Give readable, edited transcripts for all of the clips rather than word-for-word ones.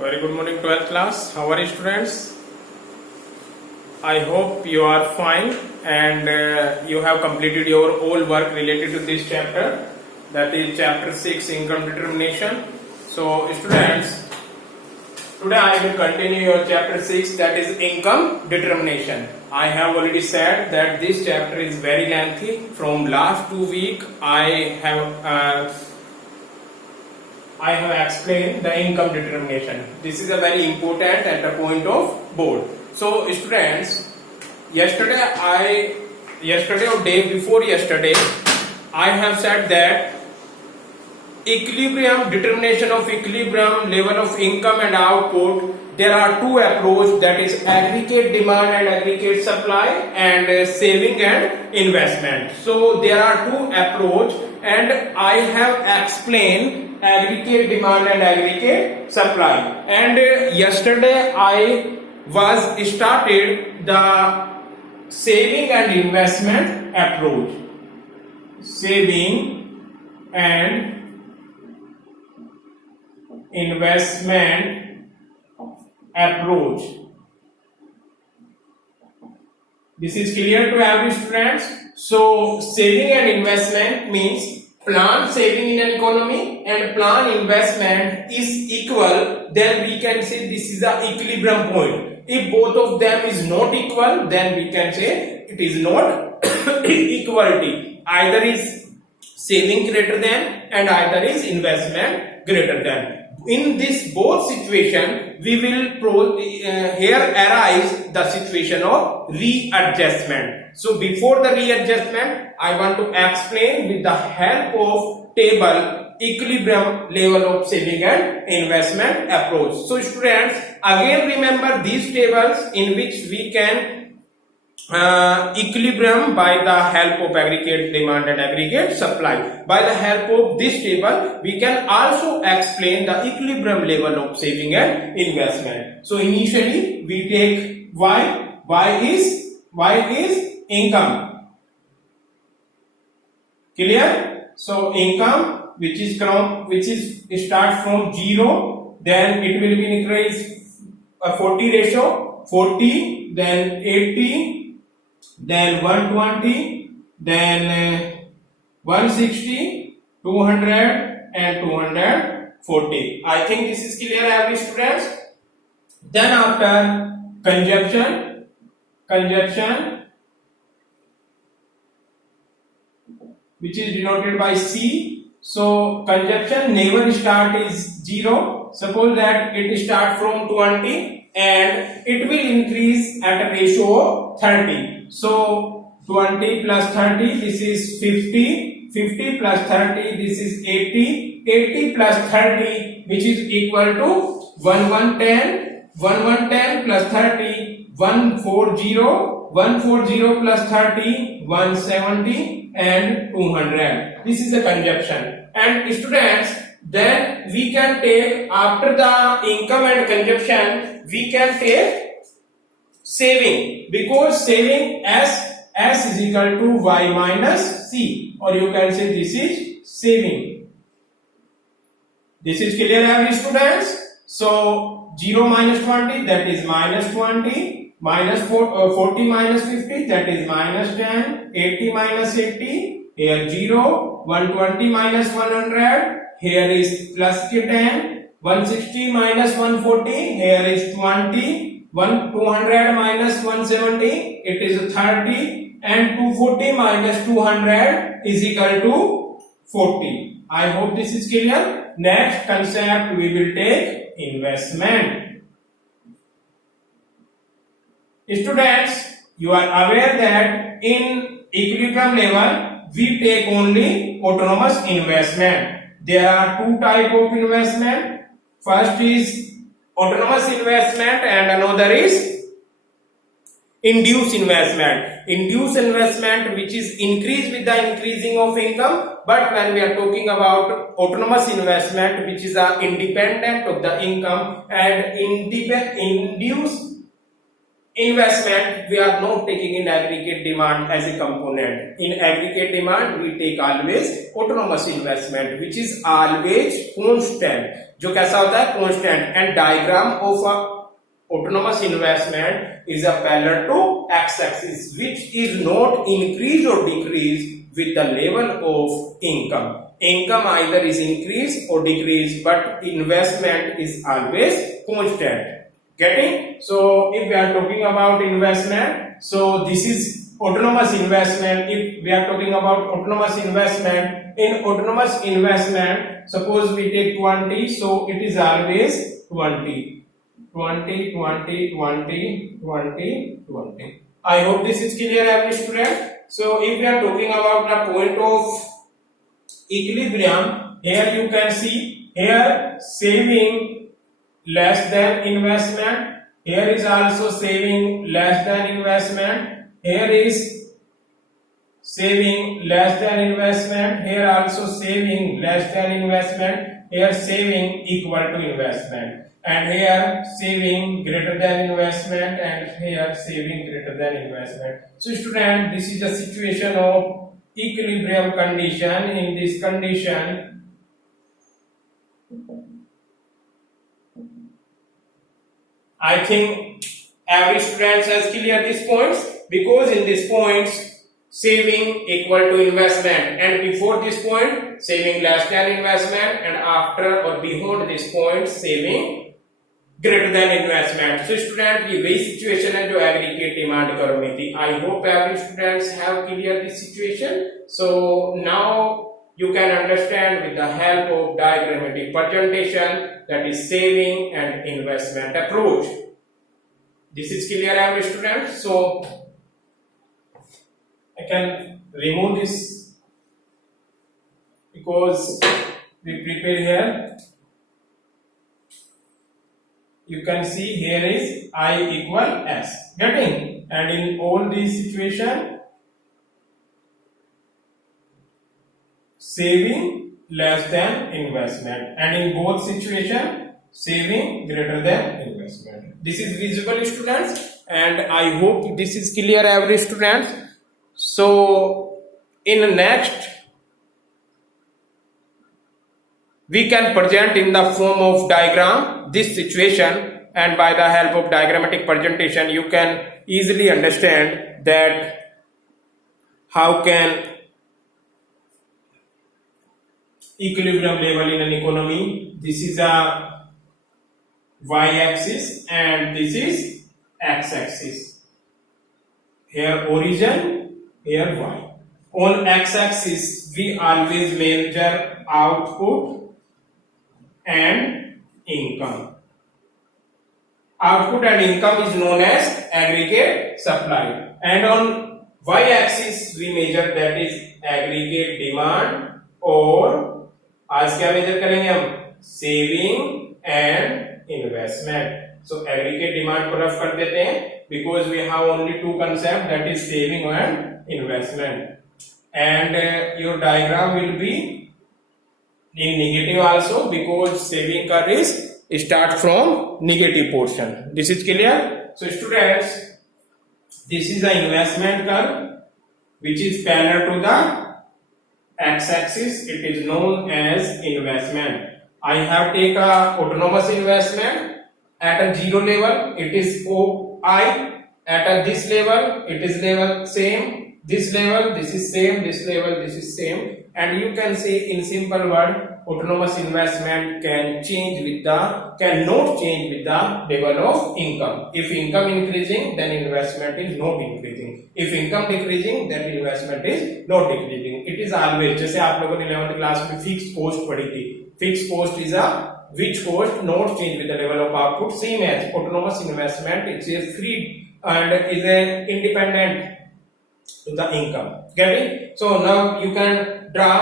Very good morning, 12th class. How are you, students? I hope you are fine and you have completed your whole work related to this chapter, that is chapter 6, income determination. So, students, today I will continue your chapter 6, that is income determination. I have already said that this chapter is very lengthy. From last 2 weeks, I have explained the income determination. This is a very important at the point of board. So students, yesterday or day before yesterday, I have said that equilibrium, determination of equilibrium, level of income and output, there are two approaches, that is aggregate demand and aggregate supply, and saving and investment. So there are two approaches and I have explained aggregate demand and aggregate supply. And yesterday I was started the saving and investment approach. Saving and investment approach. This is clear to every students. So saving and investment means plan saving in an economy and plan investment is equal, then we can say this is the equilibrium point. If both of them is not equal, then we can say it is not equality. Either is saving greater than and either is investment greater than. In this both situation, we will here arise the situation of readjustment. So before the readjustment, I want to explain with the help of table equilibrium level of saving and investment approach. So students, again remember these tables in which we can equilibrium by the help of aggregate demand and aggregate supply. By the help of this table, we can also explain the equilibrium level of saving and investment. So initially we take y is income. Clear? So income which is start from 0, then it will be increase 40 ratio, 40, then 80, then 120, then 160, 200 and 240. I think this is clear every students. Then after consumption which is denoted by C. So consumption never start is 0. Suppose that it start from 20 and it will increase at a ratio of 30. So 20 plus 30, this is 50. 50 plus 30, this is 80. 80 plus 30, which is equal to 1110. 1110 plus 30, 140. 140 plus 30, 170 and 200. This is the consumption. And students, then we can take after the income and consumption, we can take saving, because saving S is equal to Y minus C, or you can say this is saving. This is clear every students. So 0 minus 20, that is minus 20. Minus 40 minus 50, that is minus 10. 80 minus 80, here 0. 120 minus 100, here is plus 10. 160 minus 140, here is 20. 200 minus 170, it is 30. And 240 minus 200 is equal to 40. I hope this is clear. Next concept we will take investment. Students, you are aware that in equilibrium level we take only autonomous investment. There are two types of investment. First is autonomous investment and another is induced investment. Induced investment which is increased with the increasing of income, but when we are talking about autonomous investment which is independent of the income, and induced investment, we are not taking in aggregate demand as a component. In aggregate demand, we take always autonomous investment, which is always constant. जो कैसा होता है? Constant. And diagram of a autonomous investment is a parallel to x-axis, which is not increase or decrease with the level of income. Income either is increase or decrease, but investment is always constant. Getting? So if we are talking about investment, so this is autonomous investment. If we are talking about autonomous investment, in autonomous investment, suppose we take 20, so it is always 20. 20, 20, 20, 20, 20. I hope this is clear, every student. So if we are talking about the point of equilibrium, here you can see here saving less than investment, here is also saving less than investment, here is saving less than investment, here also saving less than investment, here saving equal to investment, and here saving greater than investment, and here saving greater than investment. So student, this is the situation of equilibrium condition. In this condition, I think every student has clear these points, because in these points saving equal to investment, and before this point saving less than investment, and after or beyond this point saving greater than investment. So student, ये वही situation है जो aggregate demand curve में थी. I hope every students have clear this situation. So now you can understand with the help of diagrammatic presentation, that is saving and investment approach. This is clear, every student. So I can remove this because we prepare here. You can see here is I equal S. Getting? And in all these situation, saving less than investment, and in both situation saving greater than investment. This is visible, students, and I hope this is clear, every student. So in the next we can present in the form of diagram this situation, and by the help of diagrammatic presentation you can easily understand that how can equilibrium level in an economy. This is a y-axis and this is x-axis. Here origin, here y. On x-axis we always measure output and income. Output and income is known as aggregate supply, and on y-axis we measure, that is aggregate demand, और आज क्या major करेंगे हम? Saving and investment. So aggregate demand को rough कर देते हैं, because we have only two concept, that is saving and investment. And your diagram will be in negative also, because saving का risk start from negative portion. This is clear. So students, this is the investment curve which is parallel to the x-axis. It is known as investment. I have taken autonomous investment at a zero level. It is OI. At this level, it is level same. This level, this is same. This level, this is same. And you can say in simple word, autonomous investment cannot change with the level of income. If income increasing, then investment is not increasing. If income decreasing, then investment is not decreasing. It is always, जैसे आप लोगों ने 11th class में fixed cost पढ़ी थी. Fixed cost is a which cost not change with the level of output. Same as autonomous investment, it is free and is a independent to the income. Getting? So now you can draw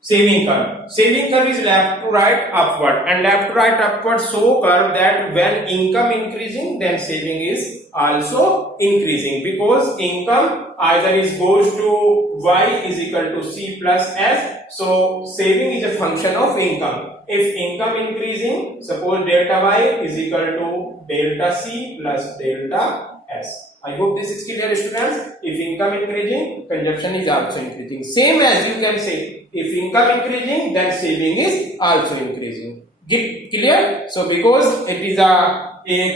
saving curve. Saving curve is left to right upward, and left to right upward show curve that when income increasing, then saving is also increasing, because income either is goes to y is equal to c plus s. So saving is a function of income. If income increasing, suppose delta y is equal to delta c plus delta S. I hope this is clear, students. If income increasing, consumption is also increasing. Same as you can say, if income increasing, then saving is also increasing. Get clear? So because it is a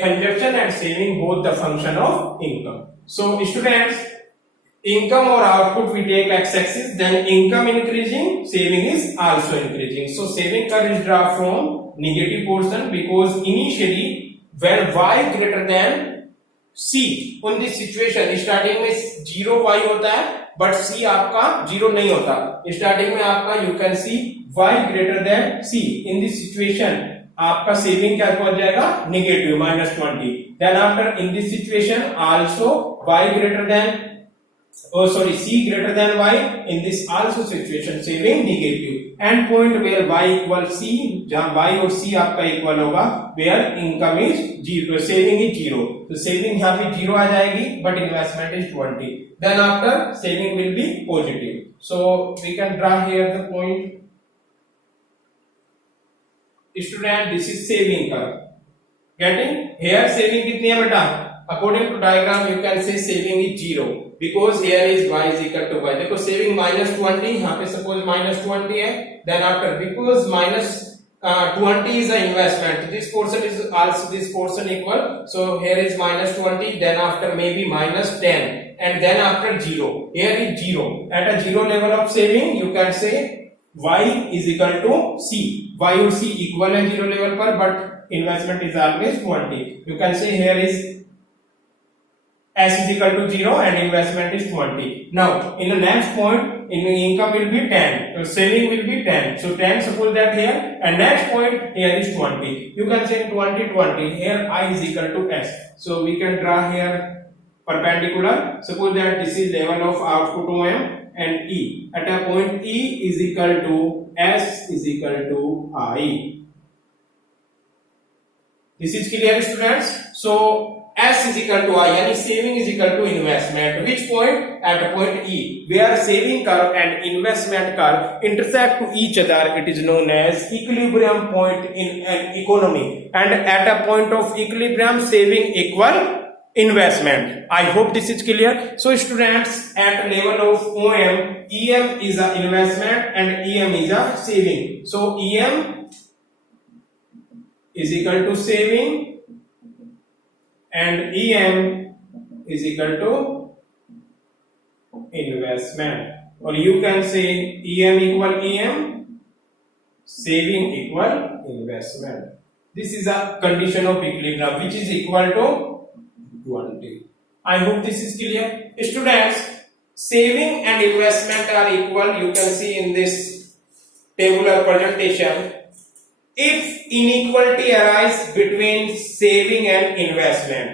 consumption and saving both the function of income. So students, income or output we take x-axis, then income increasing, saving is also increasing. So saving curve is drawn from negative portion because initially when y greater than C, on this situation starting में 0 y होता है but C आपका 0 नहीं होता. Starting में आपका you can see y greater than C. In this situation आपका saving क्या पहुंच जाएगा negative -20. Then after in this situation also y greater than C greater than y, in this also situation saving negative. And point where y equal C, जहां y और C आपका equal होगा, where income is 0, saving is 0. तो saving यहाँ पे 0 आ जाएगी, but investment is 20. Then after saving will be positive. So we can draw here the point. Student, this is saving curve. Getting? Here saving कितनी है बेटा? According to diagram you can say saving is 0. Because here is y is equal to y. देखो saving -20, यहाँ पे suppose -20 है. Then after because -20 is an investment, this portion is also this portion equal. So here is -20. Then after maybe -10, and then after 0. Here is 0. At a 0 level of saving, you can say y is equal to c. Y और c equal है 0 level पर, but investment is always 20. You can say here is S is equal to 0 and investment is 20. Now, in the next point, income will be 10, so saving will be 10. So 10, suppose that here, and next point here is 20. You can say 20, 20. Here I is equal to S. So we can draw here perpendicular. Suppose that this is level of output OM and E. At a point E is equal to S is equal to I. This is clear, students? So S is equal to I, यानी saving is equal to investment. Which point? At point E, where saving curve and investment curve intersect to each other. It is known as equilibrium point in an economy. And at a point of equilibrium, saving equal investment. I hope this is clear. So students, at level of OM, EM is an investment and EM is a saving. So EM is equal to saving and EM is equal to investment, or you can say EM equal EM, saving equal investment. This is a condition of equilibrium which is equal to 20. I hope this is clear. Students, saving and investment are equal. You can see in this tabular presentation. If inequality arises between saving and investment,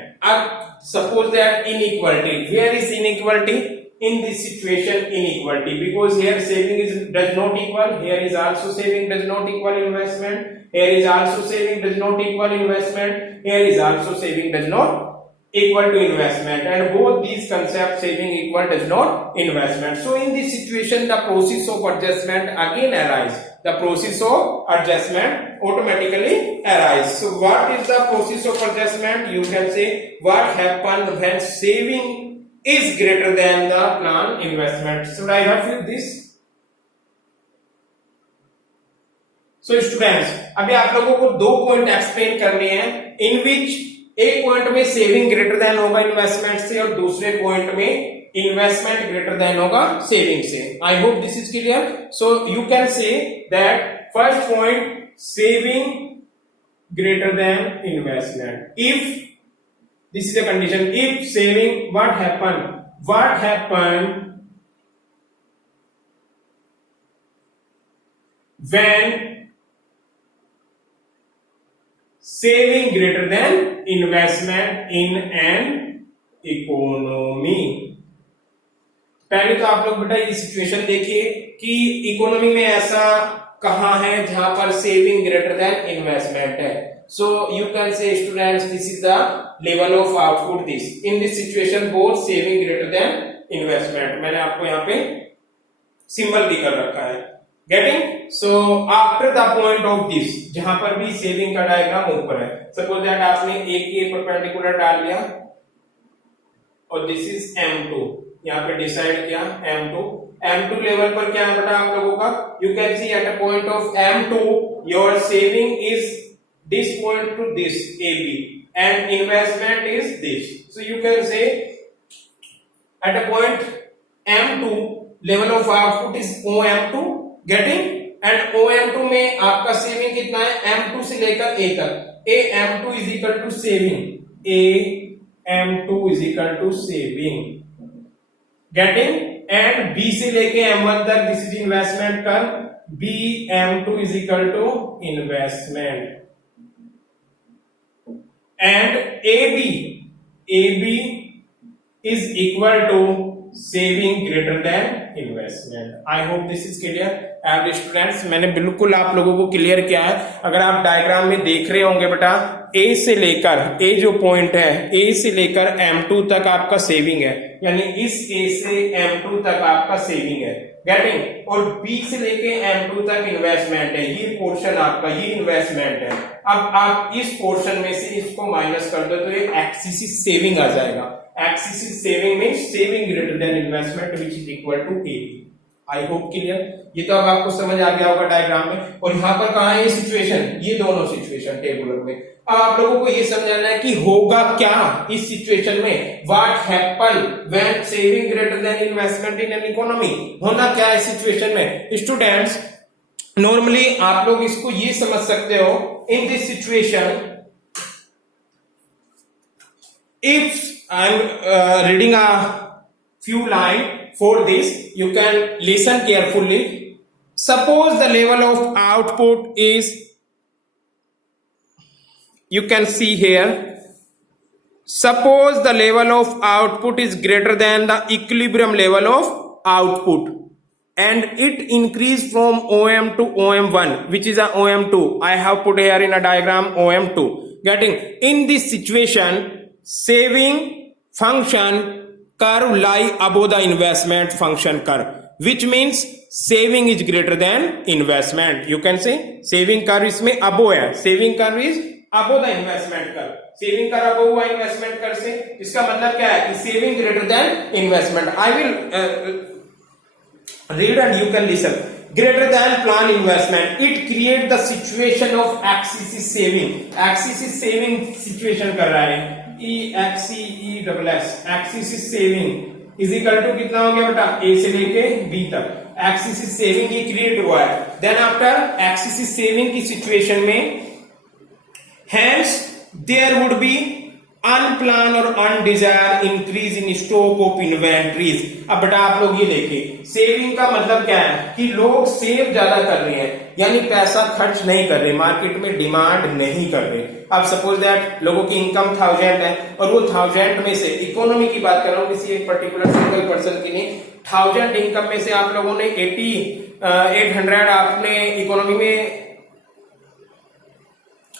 suppose that inequality, where is inequality? In this situation, inequality, because here saving does not equal, here is also saving does not equal investment, here is also saving does not equal investment, here is also saving does not equal to investment, and both these concepts saving equal does not investment. So in this situation, the process of adjustment again arises. The process of adjustment automatically arises. So what is the process of adjustment? You can say what happens when saving is greater than the planned investment. Should I have with this? So students, अभी आप लोगों को दो point explain करने हैं, in which एक point में saving greater than होगा इन्वेस्टमेंट से और दूसरे पॉइंट में इन्वेस्टमेंट ग्रेटर देन होगा सेविंग से. I hope this is clear. So you can say that first point saving greater than investment. If this is the condition, if saving what happen when saving greater than investment in an economy. पहले तो आप लोग बेटा ये situation देखिए कि economy में ऐसा कहां है जहां पर सेविंग ग्रेटर देन इन्वेस्टमेंट है. सो यू कैन से students, this is the level of output. This in this situation both saving greater than investment. मैंने आपको यहाँ पे सिंबल भी कर रखा है. Getting? So after the point of this, जहां पर भी सेविंग का डायग्राम ऊपर है, सपोज दैट आपने एक ये परपेंडिकुलर डाल लिया और दिस इज M2। यहाँ पे डिसाइड किया M2 लेवल पर क्या है बेटा आप लोगों का, you can see at a point of M2 your saving is this point to this AB and investment is this. So you can say at a point M2 level of output is OM2 getting, and OM2 में आपका saving कितना है M2 से लेकर A तक, AM2 is equal to saving, AM2 is equal to saving getting, and B से लेके M1 तक this is investment कर, BM2 is equal to investment, and AB is equal to saving greater than investment. I hope this is clear every students. मैंने बिल्कुल आप लोगों को clear किया है। अगर आप डायग्राम में देख रहे होंगे बेटा, ए से लेकर ए जो पॉइंट है, ए से लेकर M2 तक आपका सेविंग है, यानी इस ए से M2 तक आपका सेविंग है गेटिंग, और बी से लेके M2 तक इन्वेस्टमेंट है, ये पोर्शन आपका ये इन्वेस्टमेंट है। अब आप इस पोर्शन में से इसको माइनस कर दो तो ये एक्सीसी सेविंग आ जाएगा। Excess saving means saving greater than investment which is equal to A. I hope clear, ये तो अब आपको समझ आ गया होगा डायग्राम में। और यहाँ पर कहाँ है ये सिचुएशन, ये दोनों सिचुएशन टेबुलर में। अब आप लोगों को ये समझना है कि होगा क्या इस सिचुएशन में, what happen when saving greater than investment in an economy. होना क्या है सिचुएशन में स्टूडेंट्स, नॉर्मली आप लोग इसको ये समझ सकते हो, in this situation if I am reading a few line for this, you can listen carefully. Suppose the level of output is, you can see here, suppose the level of output is greater than the equilibrium level of output and it increase from OM to OM1 which is a OM2. I have put here in a diagram OM2 getting. In this situation saving function curve lie above the investment function curve, which means saving is greater than investment. You can say saving curve इसमें above है, saving curve is above the investment curve, saving curve above हुआ investment curve से, इसका मतलब क्या है कि saving greater than investment. I will read and you can listen. Greater than plan investment, it create the situation of axis is saving. Axis is saving situation कर रहा है, excess is saving is equal to कितना हो गया बेटा, A से लेके B तक एक्सिस इज सेविंग ये क्रिएट हुआ है। Then after excess is saving की सिचुएशन में hence there would be unplan और undesire increase in stock of inventories. अब बेटा आप लोग ये देखिए, सेविंग का मतलब क्या है कि लोग सेव ज्यादा कर रहे हैं, यानी पैसा खर्च नहीं कर रहे, मार्केट में डिमांड नहीं कर रहे। अब सपोज दैट लोगों की इनकम 1000 है और वो 1000 में से, इकोनॉमी की बात कर रहा हूं, किसी एक पर्टिकुलर सिंगल पर्सन की नहीं, 1000 इनकम में से आप लोगों ने 800 आपने इकोनॉमी में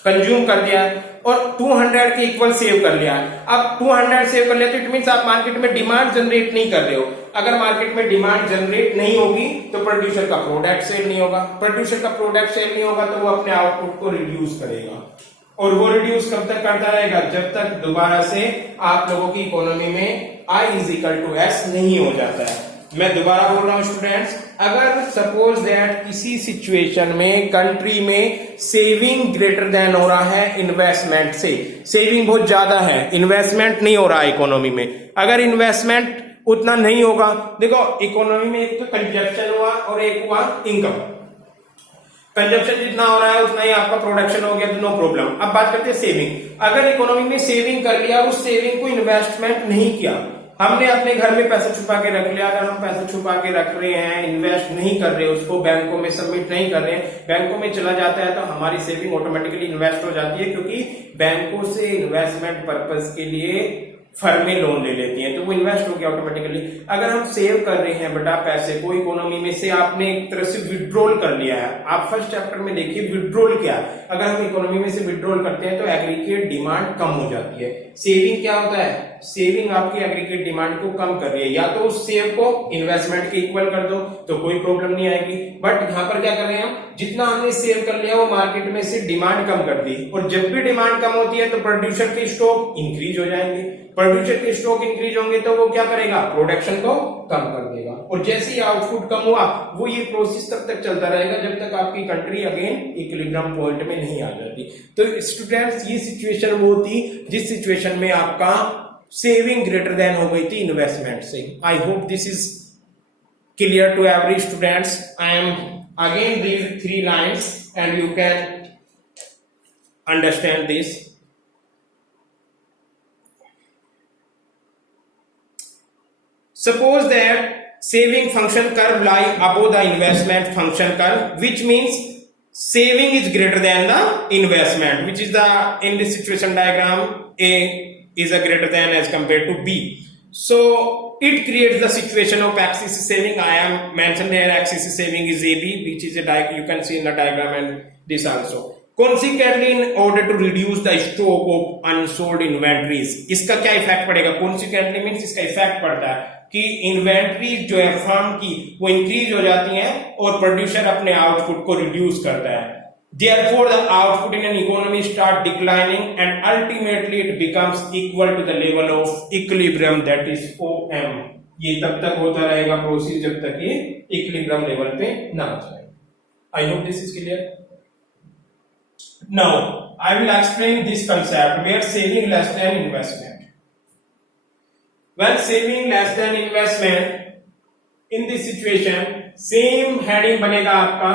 कंज्यूम कर दिया और 200 के इक्वल सेव कर लिया। अब 200 सेव कर लिया तो इट मींस आप मार्केट में डिमांड जनरेट नहीं कर रहे हो। अगर मार्केट में डिमांड जनरेट नहीं होगी तो प्रोड्यूसर का प्रोडक्ट सेल नहीं होगा, प्रोड्यूसर का प्रोडक्ट सेल नहीं होगा तो वो अपने आउटपुट को रिड्यूस करेगा, और वो रिड्यूस कब तक करता रहेगा, जब तक दोबारा से आप लोगों की इकोनॉमी में I is equal to S नहीं हो जाता है। मैं दोबारा बोल रहा हूं स्टूडेंट्स, अगर सपोज दैट किसी सिचुएशन में कंट्री में सेविंग ग्रेटर देन हो रहा है इन्वेस्टमेंट से, सेविंग बहुत ज्यादा है, इन्वेस्टमेंट नहीं हो रहा है इकोनॉमी में, अगर इन्वेस्टमेंट उतना नहीं होगा, देखो इकोनॉमी में एक तो कंजप्शन हुआ और एक हुआ इनकम। कंजप्शन जितना हो रहा है उतना ही आपका प्रोडक्शन हो गया तो नो प्रॉब्लम। अब बात करते हैं सेविंग। अगर इकोनॉमी में सेविंग कर लिया, उस सेविंग को इन्वेस्टमेंट नहीं किया, हमने अपने घर में पैसा छुपा के रख लिया, अगर हम पैसा छुपा के रख रहे हैं, इन्वेस्ट नहीं कर रहे, उसको बैंकों में सबमिट नहीं कर रहे हैं, बैंकों में चला जाता है तो हमारी सेविंग ऑटोमेटिकली इन्वेस्ट हो जाती है, क्योंकि बैंकों से इन्वेस्टमेंट पर्पस के लिए फर्में लोन ले लेती हैं तो वो इन्वेस्ट हो गया ऑटोमेटिकली। अगर हम सेव कर रहे हैं बेटा पैसे को इकोनॉमी में से, आपने एक तरह से विड्रॉल कर लिया है, आप फर्स्ट चैप्टर में देखिए विड्रॉल क्या, अगर हम इकोनॉमी में से विड्रॉल करते हैं तो एग्रीगेट डिमांड कम हो जाती है। सेविंग क्या होता है, सेविंग आपकी एग्रीगेट डिमांड को कम कर रही है, या तो उस सेव को इन्वेस्टमेंट के इक्वल कर दो तो कोई प्रॉब्लम नहीं आएगी, बट यहाँ पर क्या कर रहे हैं हम, जितना हमने सेव कर लिया वो मार्केट में से डिमांड कम कर दी, और जब भी डिमांड कम होती है तो प्रोड्यूसर के स्टॉक इंक्रीज हो जाएंगे, प्रोड्यूसर के स्टॉक इंक्रीज होंगे तो वो क्या करेगा, प्रोडक्शन को कम कर देगा, और जैसे ही आउटपुट कम हुआ वो ये प्रोसेस तब तक चलता रहेगा जब तक आपकी कंट्री अगेन इक्विलिब्रियम पॉइंट में नहीं आ जाती। तो स्टूडेंट्स ये सिचुएशन वो थी जिस सिचुएशन में आपका सेविंग ग्रेटर देन हो गई थी इन्वेस्टमेंट से। I hope this is clear to every students. I am again read 3 lines and you can understand this. Suppose that saving function curve lie above the investment function curve, which means saving is greater than the investment, which is the in this situation diagram A is a greater than as compared to B. So it creates the situation of axis saving. I am mentioned here axis saving is AB, which is a you can see in the diagram, and this also. Consequently, in order to reduce the stock of unsold inventories, इसका क्या effect पड़ेगा? Consequently means इसका effect पड़ता है कि inventory जो है firm की वो इंक्रीज हो जाती है और प्रोड्यूसर अपने आउटपुट को रिड्यूस करता है। Therefore, the output in an economy start declining and ultimately it becomes equal to the level of equilibrium, that is OM. ये तब तक होता रहेगा प्रोसेस जब तक ये इक्विलिब्रियम लेवल पे ना आ जाए। I hope this is clear. Now, I will explain this concept where saving less than investment. When saving less than investment, in this situation, same heading बनेगा आपका।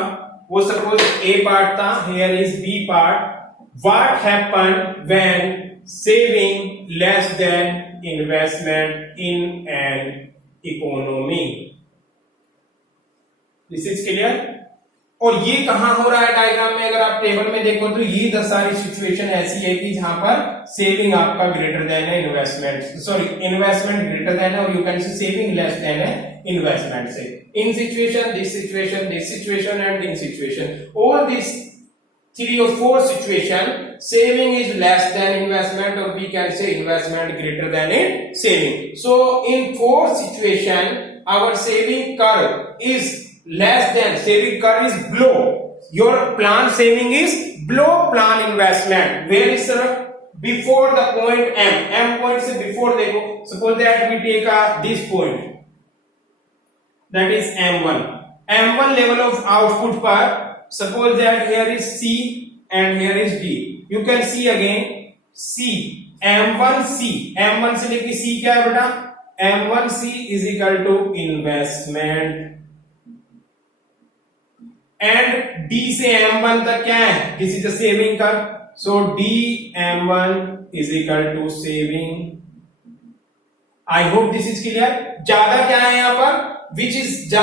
वो सपोज A पार्ट था, here is B part. What happened when saving less than investment in an economy? This is clear? और ये कहां हो रहा है डायग्राम में? अगर आप टेबल में देखो तो ये सारी सिचुएशन ऐसी है कि जहां पर सेविंग आपका ग्रेटर देन है investment, sorry investment greater than है और you can say saving less than है इन्वेस्टमेंट से। In situation, this situation and in situation, all this 3 or 4 situation saving is less than investment or we can say investment greater than in saving. So in 4 situation our saving curve is less than, saving curve is below, your plan saving is below plan investment. Where is before the point M point से before देखो, suppose that we take this point, that is M1 level of output पर, suppose that here is C and here is D. You can see again C, M1 से लेके C क्या है बेटा? M1C is equal to investment and D से M1 तक क्या है? This is the saving curve. So D M1 is equal to saving. I hope this is clear. ज्यादा क्या है यहाँ पर? Which is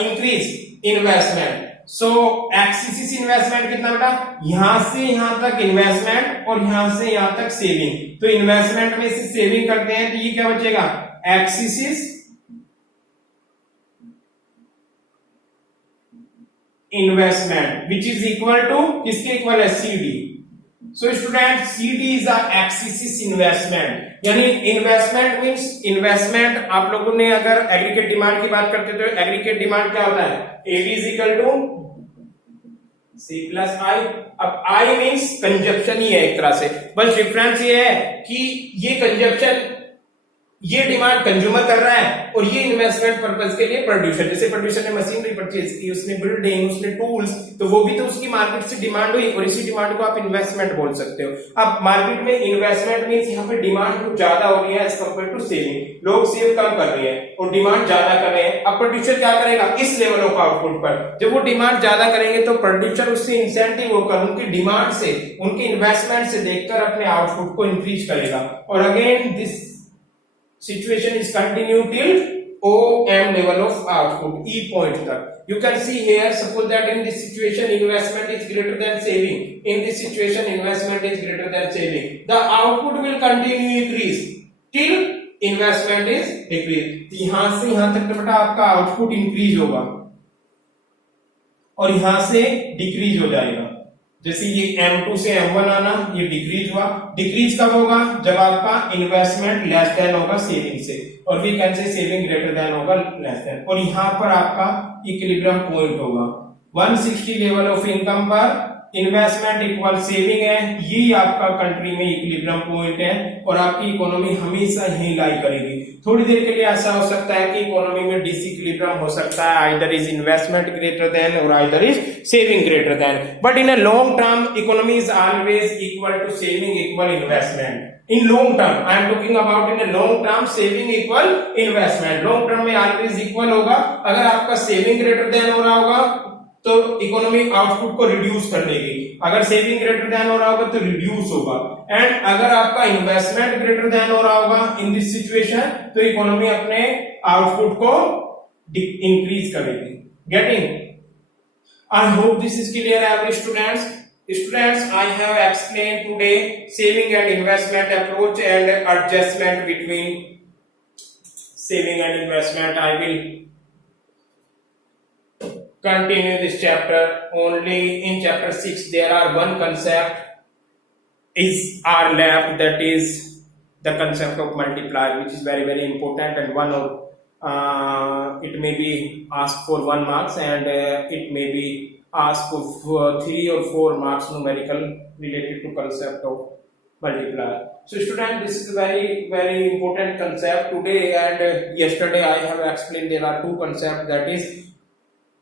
increase investment. So axis investment कितना बेटा? यहां से यहां तक इन्वेस्टमेंट और यहां से यहां तक सेविंग। तो इन्वेस्टमेंट में से सेविंग करते हैं तो ये क्या बचेगा? Excess investment which is equal to किसके इक्वल है? CD. So student CD is a excess investment, यानी इन्वेस्टमेंट मींस इन्वेस्टमेंट। आप लोगों ने अगर एग्रीगेट डिमांड की बात करते तो एग्रीगेट डिमांड क्या होता है? AB is equal to C plus I। अब I मींस कंजप्शन ही है एक तरह से, बस डिफरेंस ये है कि ये कंजप्शन, ये डिमांड कंज्यूमर कर रहा है और ये इन्वेस्टमेंट पर्पस के लिए प्रोड्यूसर, जैसे प्रोड्यूसर ने मशीनरी परचेज की, उसने बिल्डिंग, उसने टूल्स, तो वो भी तो उसकी मार्केट से डिमांड हुई और इसी डिमांड को आप इन्वेस्टमेंट बोल सकते हो। अब मार्केट में इन्वेस्टमेंट मींस यहाँ पे डिमांड कुछ ज्यादा हो रही है एज कम्पेयर टू सेविंग, लोग सेव कम कर रहे हैं और डिमांड ज्यादा कर रहे हैं। अब प्रोड्यूसर क्या करेगा? इस लेवल ऑफ आउटपुट पर जब वो डिमांड ज्यादा करेंगे तो प्रोड्यूसर उससे इंसेंटिव होकर उनकी डिमांड से, उनके इन्वेस्टमेंट से देखकर अपने आउटपुट को इंक्रीज करेगा। और again this situation is continue till OM level of output, E point तक। You can see here, suppose that in this situation investment is greater than saving, in this situation investment is greater than saving, the output will continue increase till investment is decrease। यहां से यहां तक बेटा आपका output increase होगा और यहां से डिक्रीज हो जाएगा। जैसे ये M2 से M1 आना, ये डिक्रीज हुआ। डिक्रीज कब होगा? जब आपका इन्वेस्टमेंट लेस देन होगा सेविंग से, और we can say saving greater than होगा लेस देन, और यहां पर आपका इक्विलिब्रियम पॉइंट होगा 160 लेवल ऑफ इनकम पर इन्वेस्टमेंट इक्वल सेविंग है, ये आपका कंट्री में इक्विलिब्रियम पॉइंट है और आपकी इकोनॉमी हमेशा ही लाई करेगी। थोड़ी देर के लिए ऐसा हो सकता है कि इकोनॉमी में डिसइक्विलिब्रियम हो सकता है, either is investment greater than और either is saving greater than, but in a long term economy is always equal to saving equal investment. In long term I am talking about in a long term saving equal investment, long term में always equal होगा। अगर आपका saving greater then हो रहा होगा तो economic output को reduce कर देगी, अगर सेविंग ग्रेटर देन हो रहा होगा तो रिड्यूस होगा, एंड अगर आपका इन्वेस्टमेंट ग्रेटर देन हो रहा होगा इन दिस सिचुएशन तो इकोनॉमी अपने आउटपुट को इंक्रीज करेगी। Getting? I hope this is clear every students. Students, I have explained today saving and investment approach and adjustment between saving and investment. I will continue this chapter. Only in chapter 6 there are one concept is are left, that is the concept of multiplier, which is very very important, and one of it may be asked for 1 marks and it may be asked for 3 or 4 marks numerical related to concept of multiplier. So student, this is a very very important concept today, and yesterday I have explained there are two concepts, that is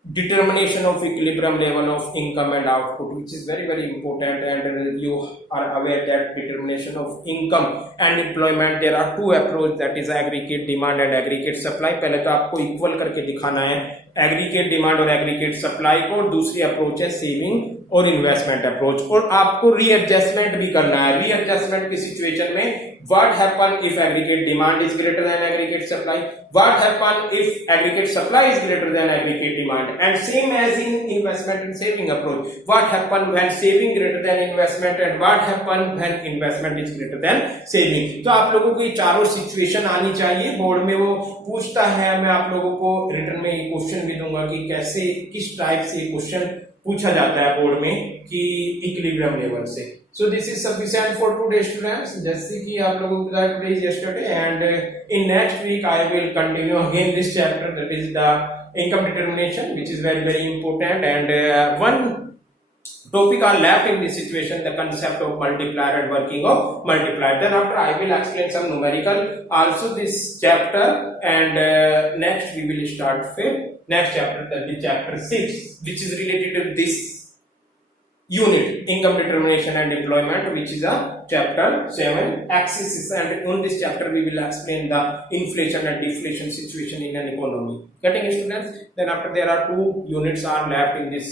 determination of equilibrium level of income and output, which is very very important, and you are aware that determination of income and employment there are two approach, that is aggregate demand and aggregate supply। पहले तो आपको equal करके दिखाना है aggregate demand और aggregate supply को, और दूसरी अप्रोच है सेविंग और इन्वेस्टमेंट अप्रोच, और आपको रीएडजस्टमेंट भी करना है। रीएडजस्टमेंट की सिचुएशन में what happen if aggregate demand is greater than aggregate supply, what happen if aggregate supply is greater than aggregate demand, and same as in investment and saving approach, what happen when saving greater than investment and what happen when investment is greater than saving. तो आप लोगों को ये चारों situation आनी चाहिए, board में वो पूछता है। मैं आप लोगों को रिटर्न में क्वेश्चन भी दूंगा कि कैसे किस टाइप से क्वेश्चन पूछा जाता है बोर्ड में कि इक्विलिब्रियम लेवल से। So this is sufficient for today students, जैसे कि आप लोगों को बताया today is yesterday, and in next week I will continue again this chapter, that is the income determination, which is very very important, and one topic are left in this situation, the concept of multiplier and working of multiplier. Then after I will explain some numerical also this chapter, and next we will start with next chapter, that is chapter 6, which is related to this unit income determination and employment, which is a chapter 7 axis, and on this chapter we will explain the inflation and deflation situation in an economy. Getting students? Then after there are two units are left in this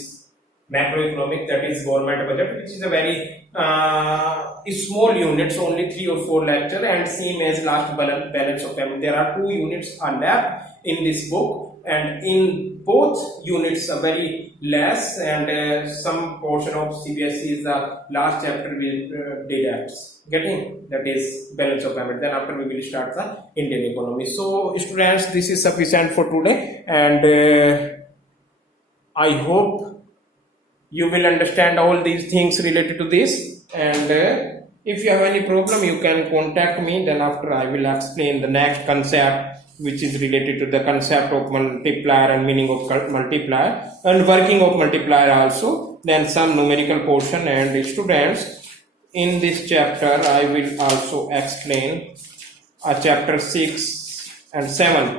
macroeconomic, that is government budget, which is a very small units, only 3 or 4 lecture, and same as last balance of payment. There are two units are left in this book, and in both units are very less, and some portion of CBSE is the last chapter we did at. Getting? That is balance of payment. Then after we will start the Indian economy. So students, this is sufficient for today, and I hope you will understand all these things related to this, and if you have any problem you can contact me. Then after I will explain the next concept, which is related to the concept of multiplier and meaning of multiplier and working of multiplier also, then some numerical portion. And students, in this chapter I will also explain chapter 6 and 7.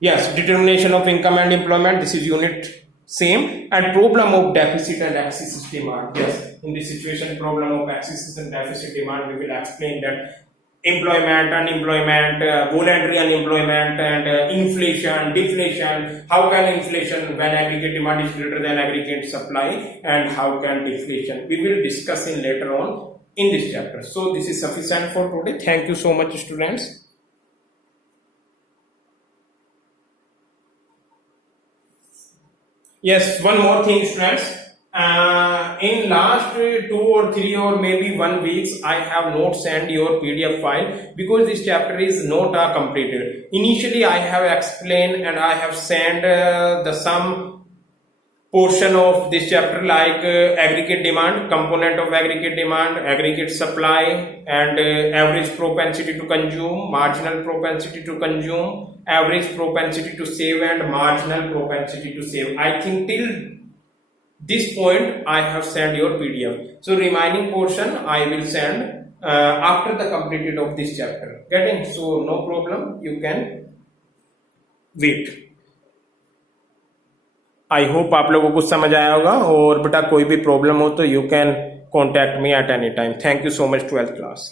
Yes, determination of income and employment, this is unit same, and problem of deficit and excess demand. Yes, in this situation problem of excess and deficit demand we will explain that employment, unemployment, voluntary unemployment, and inflation, deflation. How can inflation when aggregate demand is greater than aggregate supply, and how can deflation? We will discuss in later on in this chapter. So this is sufficient for today. Thank you so much, students. Yes, one more thing, students. In last 2 or 3 or maybe 1 weeks I have not sent your PDF file because this chapter is not completed. Initially I have explained and I have sent the some portion of this chapter, like aggregate demand, component of aggregate demand, aggregate supply, and average propensity to consume, marginal propensity to consume, average propensity to save, and marginal propensity to save. I think till this point I have sent your PDF. So remaining portion I will send after the completed of this chapter. Getting? So no problem, you can wait. I hope आप लोगों को समझ आया होगा, और बेटा कोई भी प्रॉब्लम हो तो you can contact me at any time. Thank you so much 12th class.